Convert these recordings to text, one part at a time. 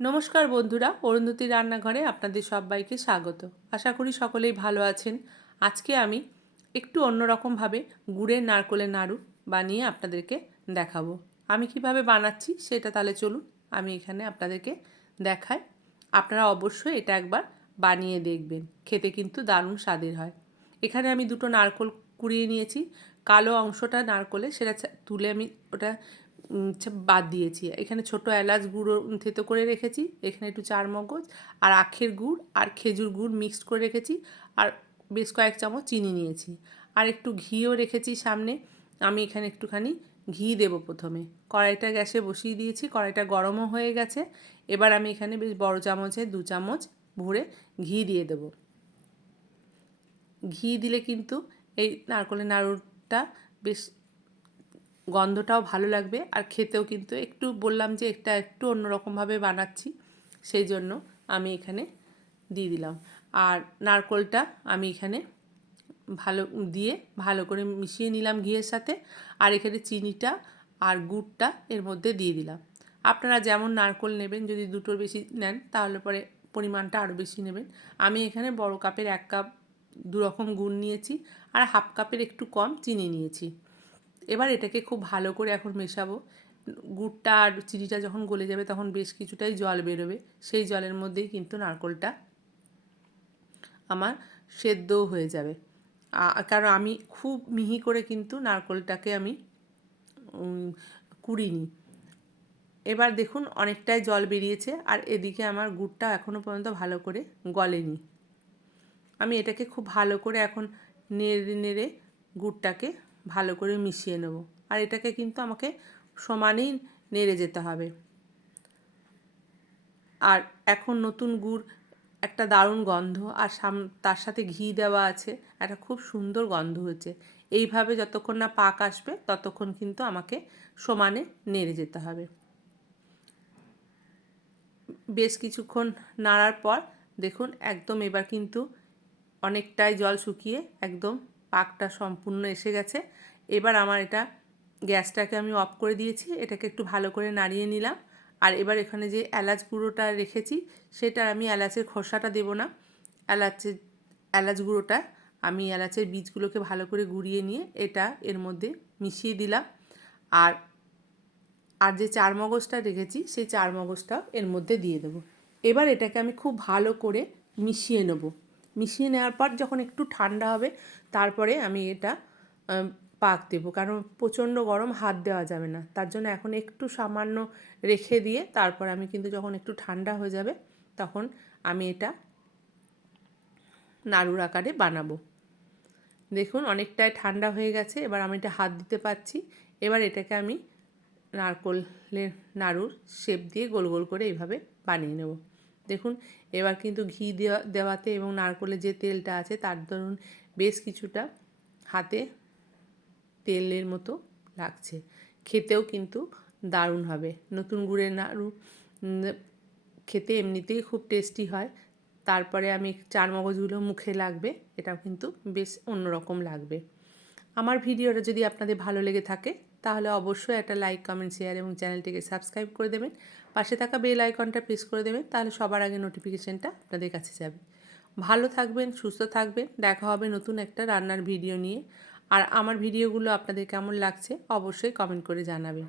নমস্কার বন্ধুরা, অরুন্ধতী রান্নাঘরে আপনাদের সবাইকে স্বাগত। আশা করি সকলেই ভালো আছেন। আজকে আমি একটু অন্যরকমভাবে গুড়ের নারকোলের নাড়ু বানিয়ে আপনাদেরকে দেখাবো। আমি কিভাবে বানাচ্ছি সেটা তাহলে চলুন আমি এখানে আপনাদেরকে দেখাই। আপনারা অবশ্যই এটা একবার বানিয়ে দেখবেন, খেতে কিন্তু দারুণ স্বাদের হয়। এখানে আমি দুটো নারকোল কুড়িয়ে নিয়েছি। কালো অংশটা নারকোলে সেটা তুলে আমি ওটা বাদ দিয়েছি। এখানে ছোট এলাচ গুঁড়ো থেতো করে রেখেছি, এখানে একটু চারমগজ আর আখের গুড় আর খেজুর গুড় মিক্সড করে রেখেছি, আর বেশ কয়েক চামচ চিনি নিয়েছি, আর একটু ঘিও রেখেছি সামনে। আমি এখানে একটুখানি ঘি দেব। প্রথমে কড়াইটা গ্যাসে বসিয়ে দিয়েছি, কড়াইটা গরমও হয়ে গেছে। এবার আমি এখানে বেশ বড় চামচে 2 চামচ ভরে ঘি দিয়ে দেব। ঘি দিলে কিন্তু এই নারকোলের নাড়ুটা বেশ গন্ধটাও ভালো লাগবে, আর খেতেও কিন্তু একটু বললাম যে এটা একটু অন্যরকমভাবে বানাচ্ছি, সেই জন্য আমি এখানে দিয়ে দিলাম। আর নারকোলটা আমি এখানে ভালো করে মিশিয়ে নিলাম ঘিয়ের সাথে, আর এখানে চিনিটা আর গুড়টা এর মধ্যে দিয়ে দিলাম। আপনারা যেমন নারকোল নেবেন, যদি দুটোর বেশি নেন তাহলে পরে পরিমাণটা আরও বেশি নেবেন। আমি এখানে বড় কাপের 1 কাপ 2 রকম গুড় নিয়েছি, আর হাফ কাপের একটু কম চিনি নিয়েছি। এবার এটাকে খুব ভালো করে এখন মেশাবো। গুড়টা আর চিনিটা যখন গলে যাবে তখন বেশ কিছুটাই জল বেরোবে, সেই জলের মধ্যেই কিন্তু নারকোলটা আমার সেদ্ধও হয়ে যাবে। কারণ আমি খুব মিহি করে কিন্তু নারকোলটাকে আমি কুড়িনি। এবার দেখুন অনেকটাই জল বেরিয়েছে, আর এদিকে আমার গুড়টা এখনও পর্যন্ত ভালো করে গলেনি। আমি এটাকে খুব ভালো করে এখন নেড়ে নেড়ে গুড়টাকে ভালো করে মিশিয়ে নেব, আর এটাকে কিন্তু আমাকে সমানেই নেড়ে যেতে হবে। আর এখন নতুন গুড়, একটা দারুণ গন্ধ, আর তার সাথে ঘি দেওয়া আছে, একটা খুব সুন্দর গন্ধ হচ্ছে। এইভাবে যতক্ষণ না পাক আসবে ততক্ষণ কিন্তু আমাকে সমানে নেড়ে যেতে হবে। বেশ কিছুক্ষণ নাড়ার পর দেখুন একদম এবার কিন্তু অনেকটাই জল শুকিয়ে একদম পাকটা সম্পূর্ণ এসে গেছে। এবার আমার এটা গ্যাসটাকে আমি অফ করে দিয়েছি, এটাকে একটু ভালো করে নাড়িয়ে নিলাম। আর এবার এখানে যে এলাচ গুঁড়োটা রেখেছি সেটা আমি এলাচের খোসাটা দেব না, এলাচ গুঁড়োটা আমি এলাচের বীজগুলোকে ভালো করে গুঁড়িয়ে নিয়ে এটা এর মধ্যে মিশিয়ে দিলাম। আর আর যে চারমগজটা রেখেছি সেই চারমগজটাও এর মধ্যে দিয়ে দেবো। এবার এটাকে আমি খুব ভালো করে মিশিয়ে নেব। মিশিয়ে নেওয়ার পর যখন একটু ঠান্ডা হবে তারপরে আমি এটা পাক দেবো, কারণ প্রচণ্ড গরম হাত দেওয়া যাবে না। তার জন্য এখন একটু সামান্য রেখে দিয়ে তারপর আমি কিন্তু যখন একটু ঠান্ডা হয়ে যাবে তখন আমি এটা নাড়ুর আকারে বানাবো। দেখুন অনেকটাই ঠান্ডা হয়ে গেছে, এবার আমি এটা হাত দিতে পারছি। এবার এটাকে আমি নারকোলের নাড়ুর শেপ দিয়ে গোল গোল করে এইভাবে বানিয়ে নেব। দেখুন এবার কিন্তু ঘি দেওয়াতে এবং নারকোলের যে তেলটা আছে তার দরুন বেশ কিছুটা হাতে তেলের মতো লাগছে। খেতেও কিন্তু দারুণ হবে। নতুন গুড়ের নাড়ু খেতে এমনিতেই খুব টেস্টি হয়, তারপরে আমি চারমগজগুলো মুখে লাগবে, এটাও কিন্তু বেশ অন্যরকম লাগবে। আমার ভিডিওটা যদি আপনাদের ভালো লেগে থাকে তাহলে অবশ্যই একটা লাইক, কমেন্ট, শেয়ার এবং চ্যানেলটিকে সাবস্ক্রাইব করে দেবেন। পাশে থাকা বেল আইকনটা প্রেস করে দেবেন, তাহলে সবার আগে নোটিফিকেশানটা আপনাদের কাছে যাবে। ভালো থাকবেন, সুস্থ থাকবেন। দেখা হবে নতুন একটা রান্নার ভিডিও নিয়ে। আর আমার ভিডিওগুলো আপনাদের কেমন লাগছে অবশ্যই কমেন্ট করে জানাবেন।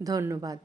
ধন্যবাদ।